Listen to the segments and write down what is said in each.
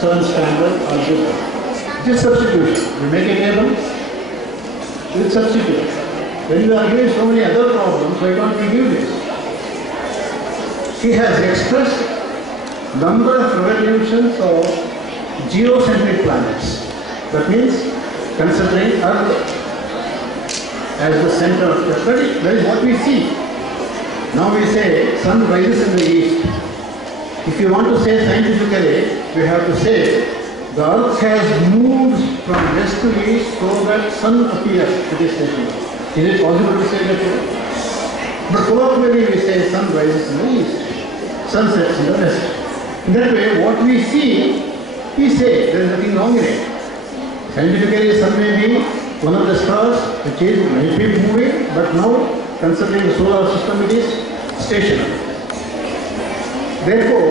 7 standard algebra. Just substitution. You make a table with substitute. When you are given so many other problems, why can't we give this? He has expressed number of revolutions of geocentric planets. That means considering Earth as the center of the planet. That is what we see. Now we say sun rises in the east. If you want to say scientifically, we have to say the Earth has moved from west to east so that sun appears at the station. Is it possible to say that? But colloquially we say sun rises in the east, sun sets in the west. In that way, what we see, we say there is nothing wrong in it. Scientifically, sun may be one of the stars which is might be moving, but now considering the solar system, it is stationary. Therefore,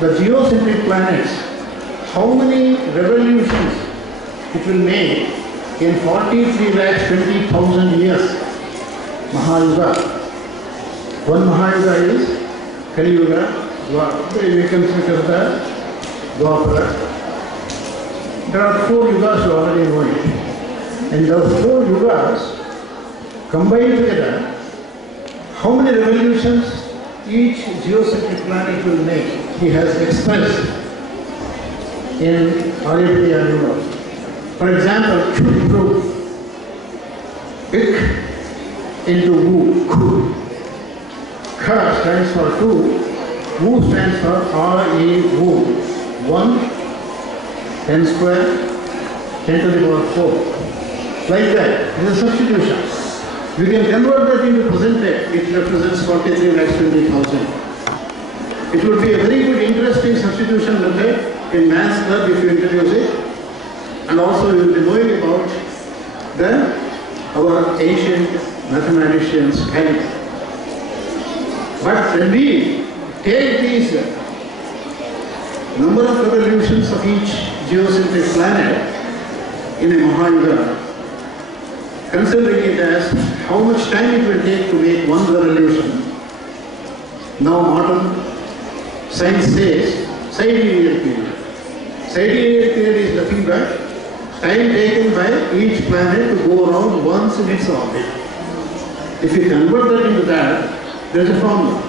the geocentric planets, how many revolutions it will make in 43,20,000 years? Mahayuga. One Mahayuga is Kali Yuga, we consider the Dwapara. There are 4 yugas you already know it. And those 4 yugas combined together, how many revolutions each geocentric planet will make? He has expressed in Aryabhatiya Europe. For example, proof ik into wu, ku. Ka stands for 2, wu stands for R-E-wu. 1, 10 square, 10 to the power 4. Like that, it is a substitution. We can convert that into present day. It represents 43,20,000. It would be a very good, interesting substitution method in maths club if you introduce it. And also you will be knowing about our ancient mathematicians' help. But when we take these number of revolutions of each geocentric planet in a Mahayuga, considering it as how much time it will take to make one revolution. Now modern science says sidereal period. Sidereal period is nothing but time taken by each planet to go around once in its orbit. If you convert that into that, there is a formula.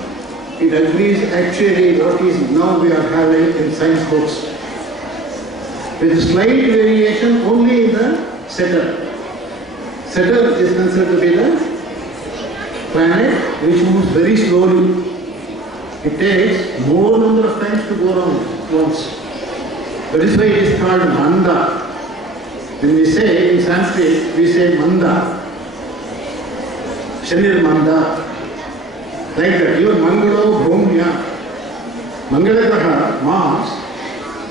It agrees actually what is now we are having in science books. There is a slight variation only in the Saturn. Saturn is considered to be the planet which moves very slowly. It takes more number of times to go around once. That is why it is called Manda. When we say in Sanskrit, we say Manda. Shanir Manda. Like that, even Mangalo Bhomya. Mangalagraha, Mars,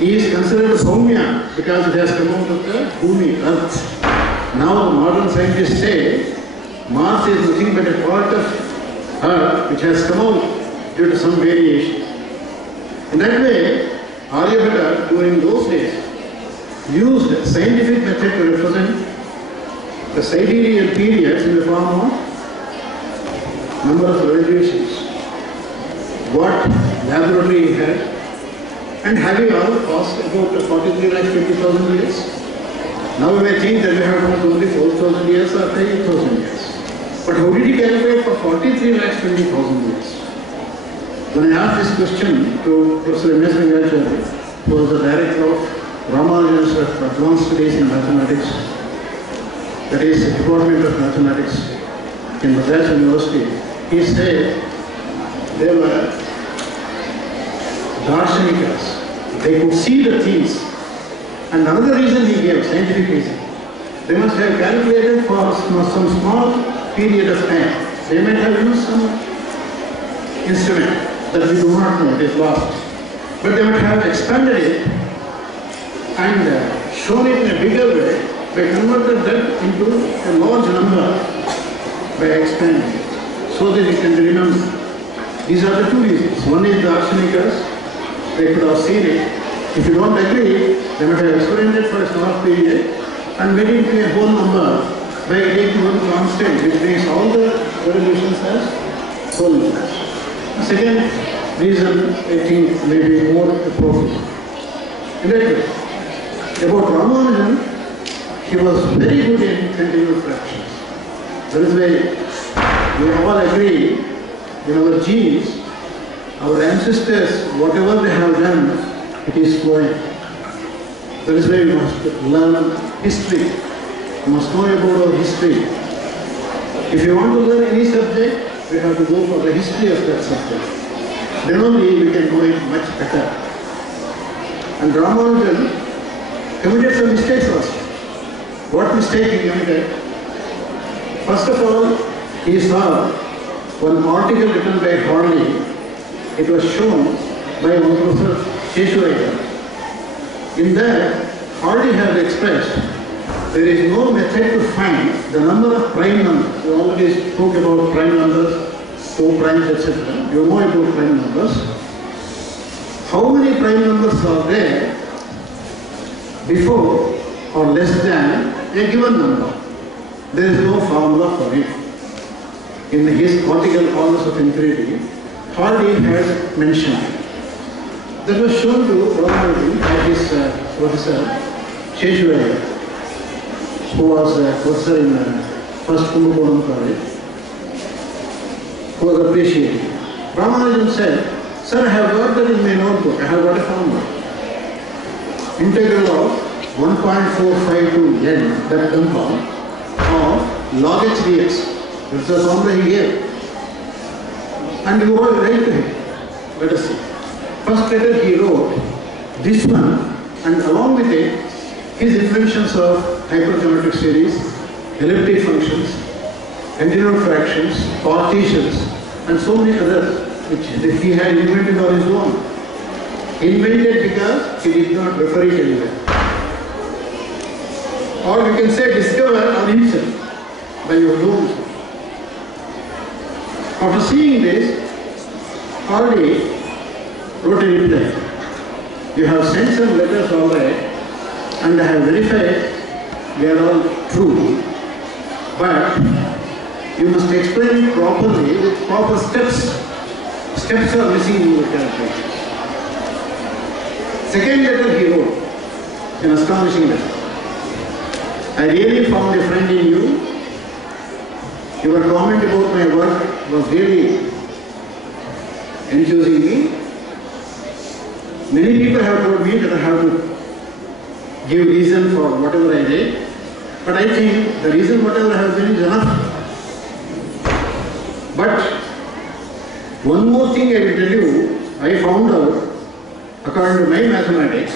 is considered Bhomya because it has come out of the Bhumi, Earth. Now modern scientists say Mars is nothing but a part of Earth which has come out due to some variation. In that way, Aryabhata during those days used a scientific method to represent the sidereal periods in the form of number of revolutions, what laboratory he had, and having all cost about 43,20,000 years. Now we may think that we have got only 4,000 years or 5,000 years. But how did he calculate for 43,20,000 years? When I asked this question to Professor M.S. Vengachari, who was the director of Ramanujan Institute of Advanced Studies in Mathematics, that is the Department of Mathematics in Madras University, he said they were darshanikas. They could see the things. And another reason he gave, scientific reason, they must have calculated for some small period of time. They might have used some instrument that we do not know, it is lost. But they might have expanded it and shown it in a bigger way by converted that into a large number by expanding it, so that it can be remembered. These are the 2 reasons. One is the Darshanikas, they could have seen it. If you don't agree, they might have experimented for a small period and made it into a whole number by taking one constant which makes all the revolutions as whole numbers. The second reason I think may be more appropriate. In that way. About Ramanujan, he was very good in continuous fractions. That is why we all agree in our genes, our ancestors, whatever they have done, it is flowing. That is why we must learn history. We must know about our history. If you want to learn any subject, we have to go for the history of that subject. Then only we can know it much better. And Ramanujan committed some mistakes also. What mistake he committed? First of all, he saw one article written by Harley. It was shown by one Professor Sheshwaya. In that, Harley has expressed there is no method to find the number of prime numbers. We already spoke about prime numbers, 4 primes, etc. You know about prime numbers. How many prime numbers are there before or less than a given number? There is no formula for it. In his article, Causes of Infinity, Hardy has mentioned. That was shown to Ramanujan by his professor, Sheshwaya, who was a professor in first Kumbakonam College, who was appreciated. Ramanujan said, "Sir, I have got that in my notebook. I have got a formula. Integral of 1.452 n, that compound, of log h dx. This is the formula he gave. And you all write to him. Let us see. First letter he wrote this one, and along with it, his inventions of hypergeometric series, elliptic functions, continued fractions, partitions, and so many others which he had invented on his own. Invented because he did not refer it anywhere. Or we can say discover on himself by your own. After seeing this, Hardy wrote a reply. You have sent some letters already, and I have verified they are all true. But you must explain it properly with proper steps. Steps are missing in the calculation. Second letter he wrote, an astonishing letter. I really found a friend in you. Your comment about my work was really enthusing me. Many people have told me that I have to give reason for whatever I did, but I think the reason whatever I have done is enough. But one more thing I will tell you, I found out, according to my mathematics,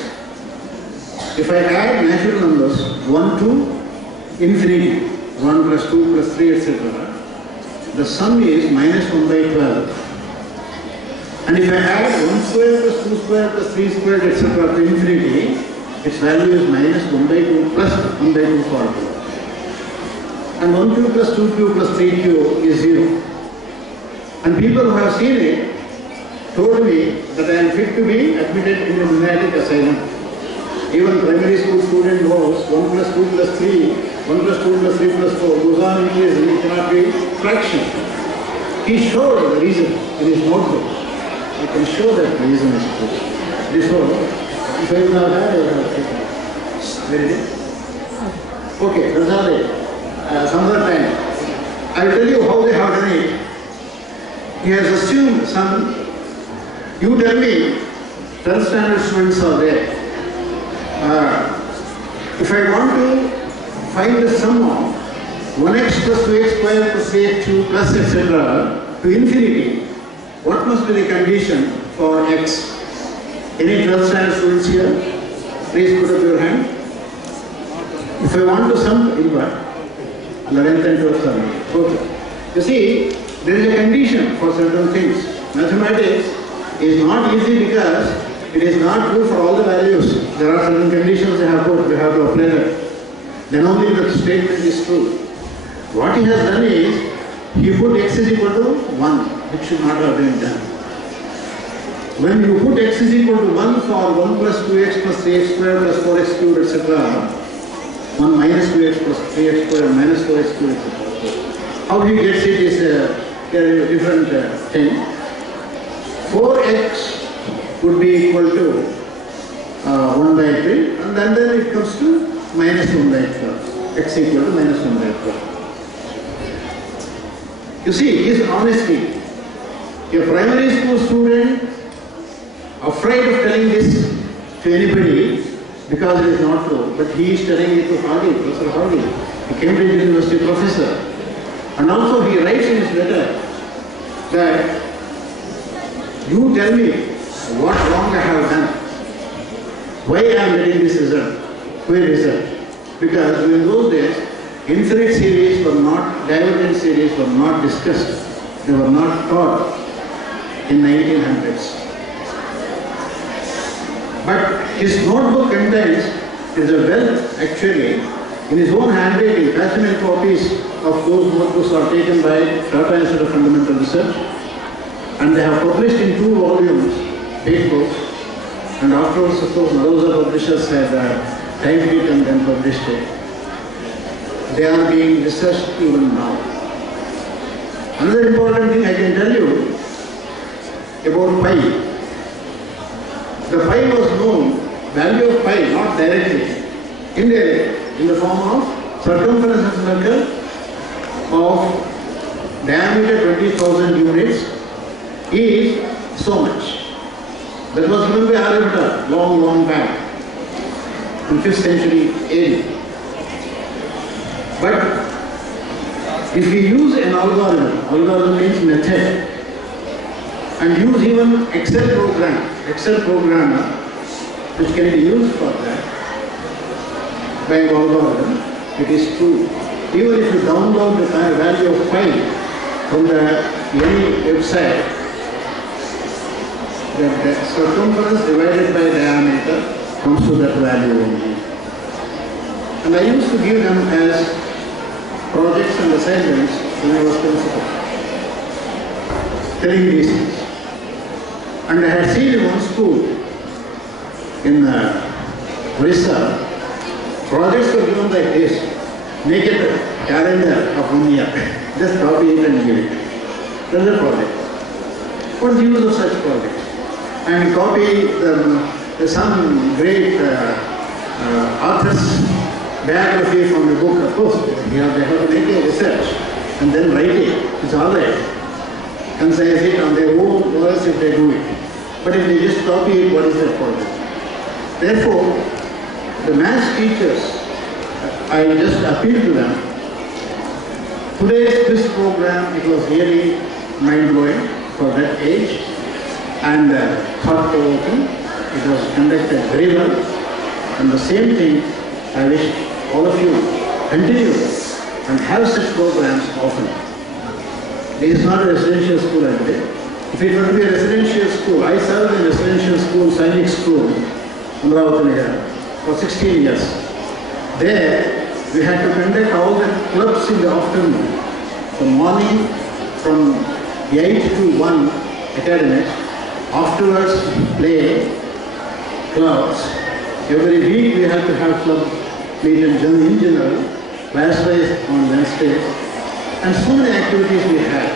if I add natural numbers 1 to infinity, 1 plus 2 plus 3, etc., the sum is minus 1 by 12. And if I add 1 square plus 2 square plus 3 square, etc. to infinity, its value is minus 1 by 2 plus 1 by 2 formula. And 1 cube plus 2 cube plus 3 cube is 0. And people who have seen it told me that I am fit to be admitted in the lunatic asylum. Even primary school student knows 1 plus 2 plus 3, 1 plus 2 plus 3 plus 4 goes on increasing, it cannot be fraction. He showed the reason in his notebook. I can show that the reason is true. This one, if I will not have, I will have taken. Very good. Okay, that's all right. Some other time. I will tell you how they have done it. He has assumed some, you tell me, 12th standard students are there. If I want to find the sum of 1x plus 2x square plus 3x cube plus etc. to infinity, what must be the condition for x? Any 12th standard students here? Please put up your hand. If I want to sum in what? 11th and 12th standard. Okay. You see, there is a condition for certain things. Mathematics is not easy because it is not true for all the values. There are certain conditions they have put, we have to apply that. Then only the statement is true. What he has done is, he put x is equal to 1, which should not have been done. When you put x is equal to 1 for 1 plus 2x plus 3x square plus 4x cubed, etc., 1 minus 2x plus 3x square minus 4x cubed, etc. How he gets it is a different thing. 4x would be equal to 1 by 3, and then it comes to minus 1 by 12, x equal to minus 1 by 12. You see, his honesty. A primary school student afraid of telling this to anybody because it is not true, but he is telling it to Hardy, Professor Hardy, a Cambridge University professor. And also he writes in his letter that you tell me what wrong I have done, why I am getting this result, queer result. Because in those days, infinite series were not, divergent series were not discussed, they were not taught in 1900s. But his notebook contains is a wealth actually in his own handwriting. Many copies of those notebooks are taken by Tata Institute of Fundamental Research, and they have published in 2 volumes, 8 books, and afterwards of course Narosa publishers had typed it and then published it. They are being researched even now. Another important thing I can tell you about pi. The pi was known, value of pi, not directly, indirectly, in the form of circumference of circle of diameter 20,000 units is so much. That was given by Aryabhata long back, in 5th century AD. But if we use an algorithm means method, and use even Excel programmer, which can be used for that by an algorithm, it is true. Even if you download the value of pi from any website, the circumference divided by diameter comes to that value only. And I used to give them as projects and assignments when I was principal, telling these things. And I had seen in one school in Orissa, projects were given like this, make it a calendar of 1 year, just copy it and give it. That's a project. What is the use of such projects? And copy some great author's biography from the book, of course. They have to make a research and then write it. It's all right. Concise it on their own words if they do it. But if they just copy it, what is that project? Therefore, the maths teachers, I just appeal to them. Today's quiz program, it was really mind-blowing for that age and thought-provoking. It was conducted very well. And the same thing, I wish all of you continue and have such programs often. This is not a residential school, I believe. If it were to be a residential school, I served in a residential school, Sainik School, Amravati, for 16 years. There, we had to conduct all the clubs in the afternoon. The morning from 8 to 1 academics, afterwards play clubs. Every week we had to have club meet in general, class-wise on Wednesdays, and so many activities we had.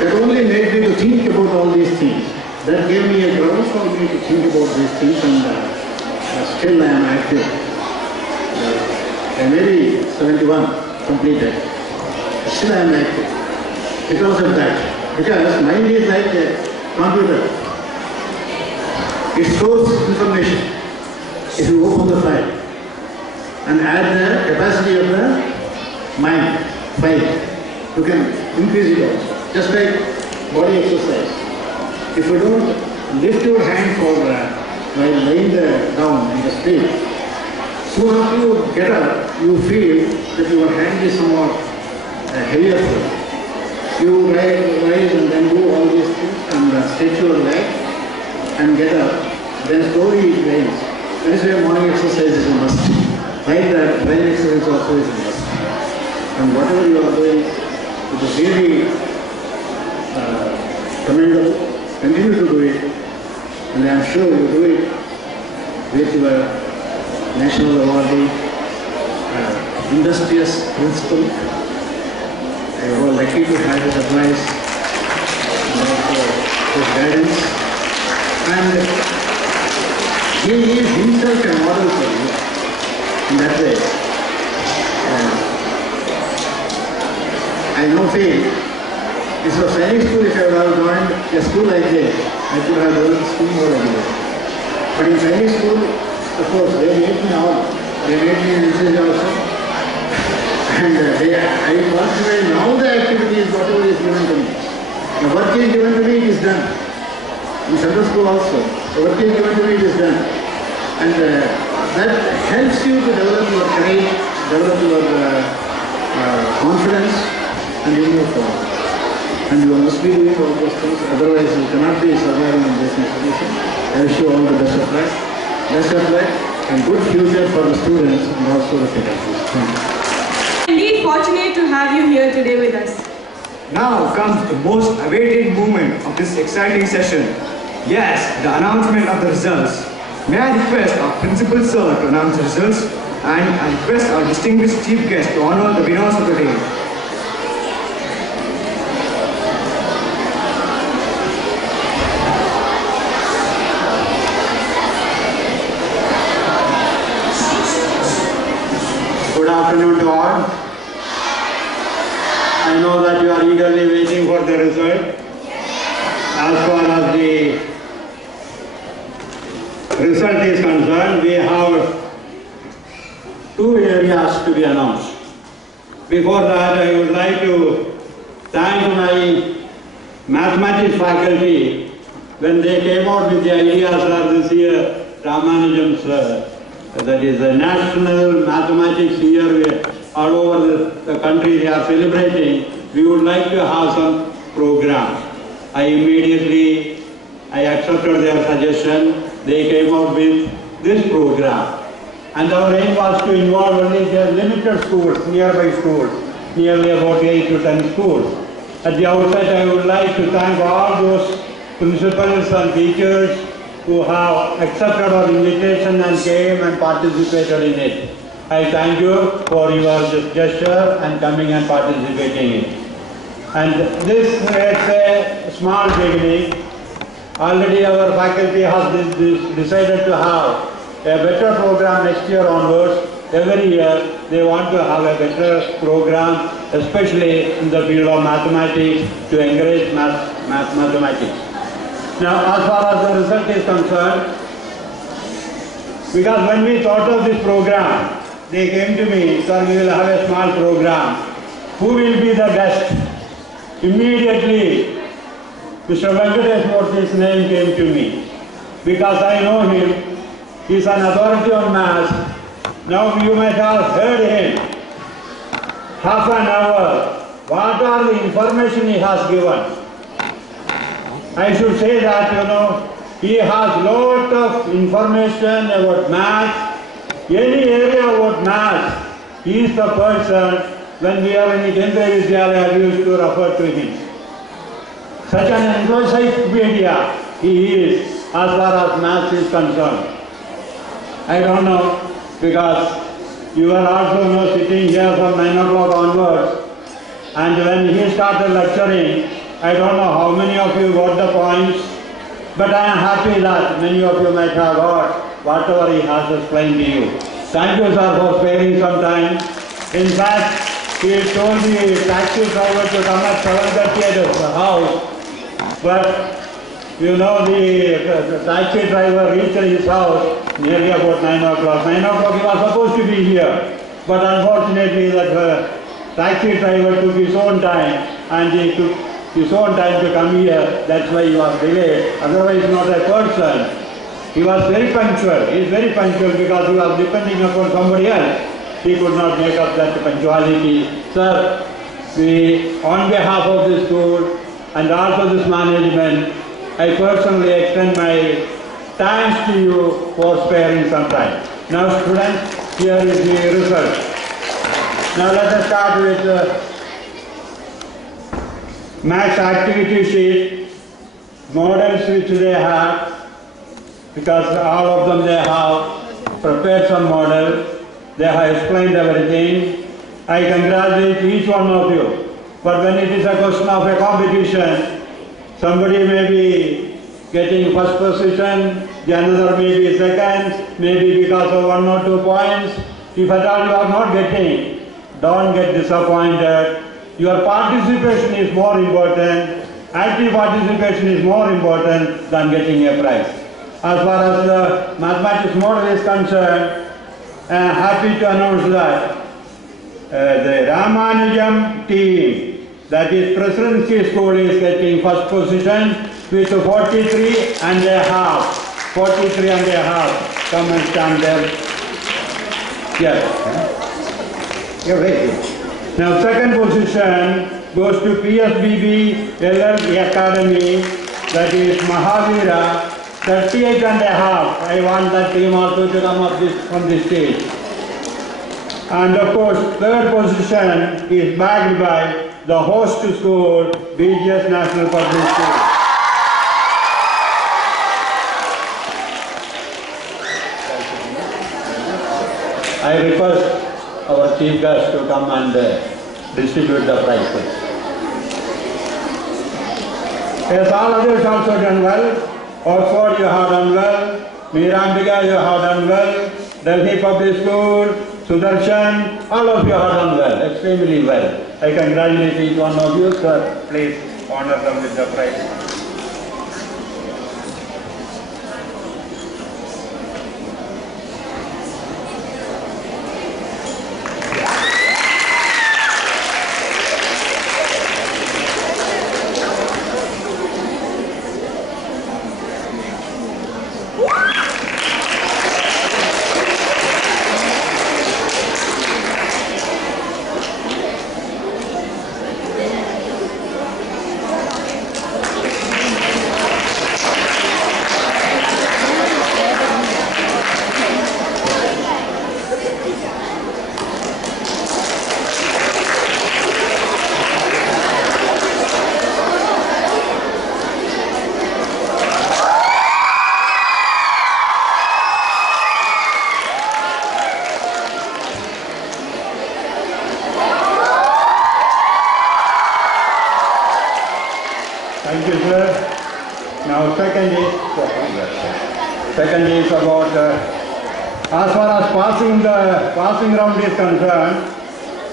That only made me to think about all these things. That gave me a ground for me to think about these things, and still I am active. I may be 71 completed. Still I am active because of that. Because mind is like a computer. It stores information. If you open the file and add the capacity of the mind file, you can increase it also. Just like body exercise. If you don't lift your hand for while laying down in the street, soon after you get up, you feel that your hand is somewhat heavier. You rise and then do all these things and stretch your leg and get up. Then slowly it rains. That is why morning exercise is a must. Like that, brain exercise also is a must. And whatever you are doing, it is really commendable. Continue to do it. And I am sure you do it with your national awardee, industrious principal. You are lucky to have his advice and also his guidance. And He is himself a model for you in that way. I now feel this was any school. If I would have joined a school like this, I could have learned school more regularly. But in Chinese school, of course, they made me all. They made me research also. And I participate in all the activities, whatever is given to me. The work is given to me, it is done. In Sunday school also, the work is given to me, it is done. And that helps you to develop your courage, develop your confidence, and you move forward. And you must be doing all those things, otherwise you cannot be surviving in this institution. I wish you all the best of luck. Best of luck and good future for the students and also the faculty. Thank you. Indeed fortunate to have you here today with us. Now comes the most awaited moment of this exciting session. Yes, the announcement of the results. May I request our principal sir to announce the results, and I request our distinguished chief guest to honor the winners of the day. Good afternoon to all. I know that you are eagerly waiting for the result. As far as the result is concerned, we have two areas to be announced. Before that, I would like to thank my mathematics faculty when they came out with the ideas for this year, Ramanujam's that is a national mathematics year all over the country they are celebrating. We would like to have some program. I accepted their suggestion. They came out with this program. And our aim was to involve only the limited schools, nearby schools, nearly about 8 to 10 schools. At the outset, I would like to thank all those principals and teachers who have accepted our invitation and came and participated in it. I thank you for your gesture and coming and participating in it. And this is a small beginning. Already our faculty has decided to have a better program next year onwards. Every year they want to have a better program, especially in the field of mathematics, to encourage mathematics. Now, as far as the result is concerned, because when we thought of this program, they came to me, sir, we will have a small program. Who will be the guest? Immediately, Mr. Venkatesh Murthy's name came to me. Because I know him, he is an authority on maths. Now you might have heard him. Half an hour. What are the information he has given? I should say that, he has lot of information about maths. Any area about maths, he is the person, when we are in the Kendra Vidyalaya, we used to refer to him. Such an encyclopedia he is, as far as maths is concerned. I don't know, because you are also sitting here from 9 o'clock onwards, and when he started lecturing, I don't know how many of you got the points, but I am happy that many of you might have got whatever he has explained to you. Thank you, sir, for sparing some time. In fact, he told the taxi driver to come at 7:30 at the house, but the taxi driver reached his house nearly about 9 o'clock. 9 o'clock he was supposed to be here, but unfortunately that taxi driver took his own time, and he took his own time to come here. That's why he was delayed. Otherwise, not a person. He was very punctual. He is very punctual because he was depending upon somebody else. He could not make up that punctuality. Sir, on behalf of the school and also this management, I personally extend my thanks to you for sparing some time. Now, students, here is the result. Now, let us start with maths activity sheet, models which they have, because all of them they have prepared some model, they have explained everything. I congratulate each one of you. But when it is a question of a competition, somebody may be getting first position, the another maybe second, maybe because of 1 or 2 points. If at all you are not getting, don't get disappointed. Your participation is more important. Active participation is more important than getting a prize. As far as the mathematics model is concerned, I am happy to announce that the Ramanujam team, that is Presidency School, is getting first position with 43 and a half. 43 and a half. Come and stand there. Yes. You're very good. Now second position goes to PSBB LL Academy, that is Mahavira, 38 and a half. I want that team also to come up from this stage. And of course, third position is backed by the host school, BGS National Public School. I request our chief guest to come and distribute the prizes. Yes, all others also done well. Oxford, you have done well. Mirambika, you have done well. Delhi Public School, Sudarshan, all of you have done well, extremely well. I congratulate each one of you, sir. Please honor them with the prize. Thank you, sir. Now, second is about, as far as passing round is concerned,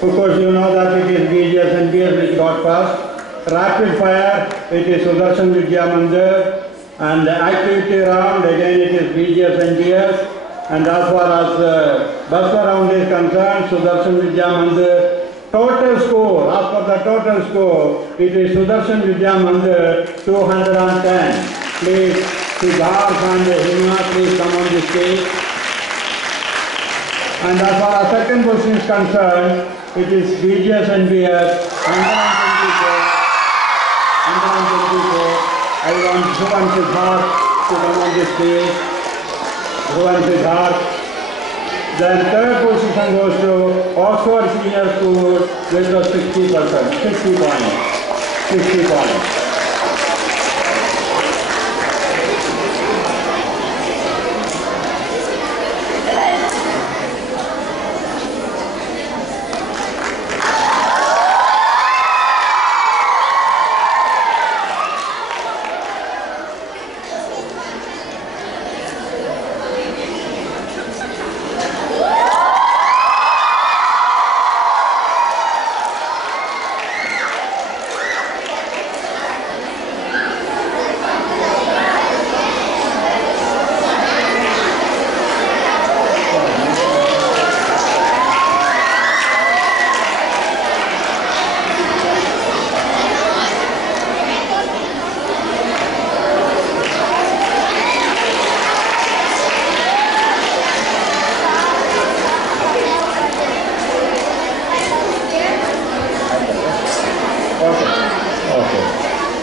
of course you know that it is BGS and BS which got passed. Rapid fire, it is Sudarshan Vidya Mandir, and the activity round, again it is BGS and BS. And as far as Basta round is concerned, Sudarshan Vidya Mandir. Total score, as per the total score, it is Sudarshan Vidya Mandir 210. Please, Siddharth and Hima, please come on the stage. And as far as second position is concerned, it is BGS and BS 124. I want Bhuvan Siddharth to come on the stage. Bhuvan Siddharth. Then third position goes to Oxford Senior School with a 60 points. 60 points.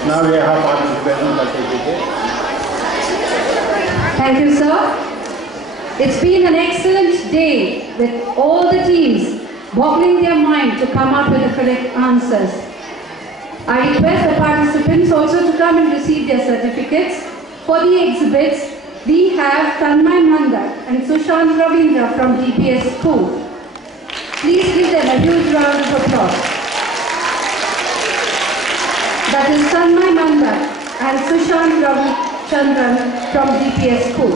Now we have participation certificate. Thank you, sir. It's been an excellent day with all the teams boggling their mind to come up with the correct answers. I request the participants also to come and receive their certificates. For the exhibits, we have Tanmay Mandar and Sushant Ravindra from DPS School. Please give them a huge round of applause. That is Tanmay Mandar and Sushant Chandran from DPS School.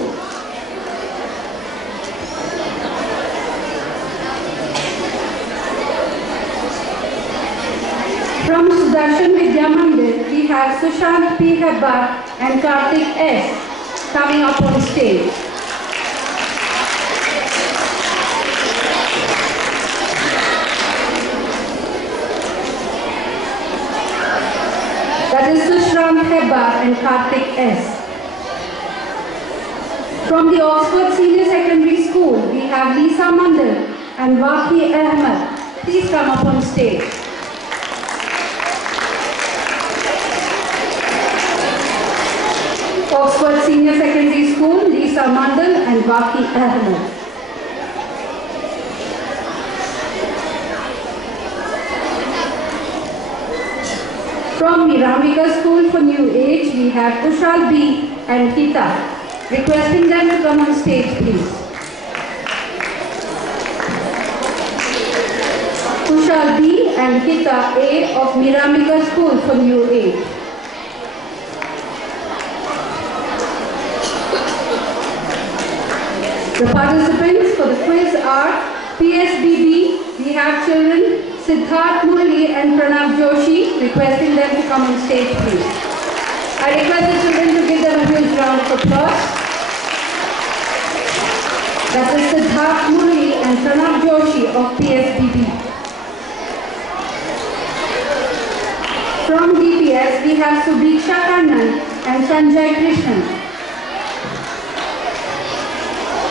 From Sudarshan Vidya Mandir, we have Sushant P. Hebbar and Karthik S. coming up on stage. That is Sushant Hebbar and Karthik S. From the Oxford Senior Secondary School, we have Lisa Mandal and Waki Ahmed. Please come up on stage. Oxford Senior Secondary School, Lisa Mandal and Waki Ahmed. From Mirambika School for New Age, we have Kushal B and Kita. Requesting them to come on stage, please. Kushal B and Kita A of Mirambika School for New Age. The participants for the quiz are PSBB. We have children Siddharth Murali and Pranav Joshi. Requesting them to come on stage, please. I request the children to give them a huge round of applause. That is Siddharth Murali and Pranav Joshi of PSBB. From DPS, we have Subhiksha Kannan and Sanjay Krishnan.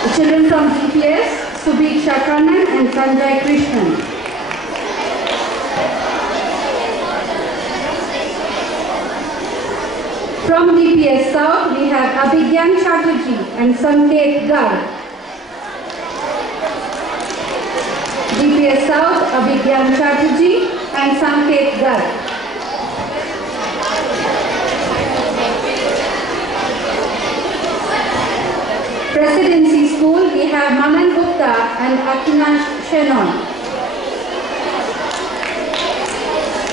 The children from DPS, Subhiksha Kannan and Sanjay Krishnan. From DPS South, we have Abhigyan Chatterjee and Sanket Garg. DPS South, Abhigyan Chatterjee and Sanket Garg. Presidency School, we have Manan Gupta and Akinash Shenon.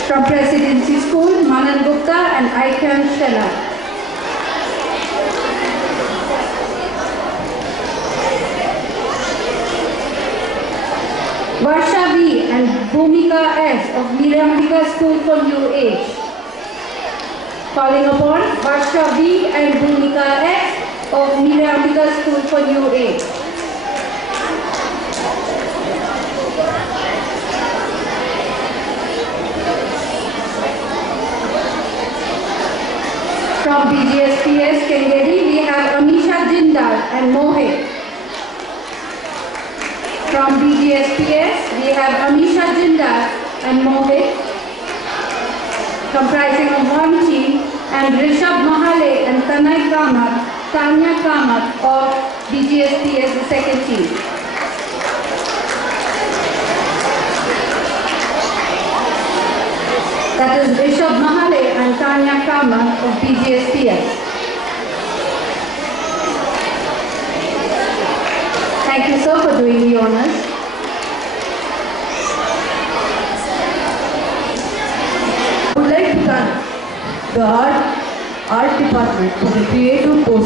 From Presidency School, Manan Gupta and Aikan Shenon. Varsha V and Bhumika S of Mirambika School for New Age. Calling upon Varsha V and Bhumika S of Mirambika School for New Age. From BGSPS Kengedi, we have Amisha Jindal and Mohit. From BGSPS, we have Amisha Jindal and Mohit, comprising of one team, and Rishabh Mahale and Tanay Kamath, Tanya Kamath of BGSPS, the second team. That is Rishabh Mahale and Tanya Kamath of BGSPS. Thank you, sir, for doing the honors. I would like to thank the art department for the creative post.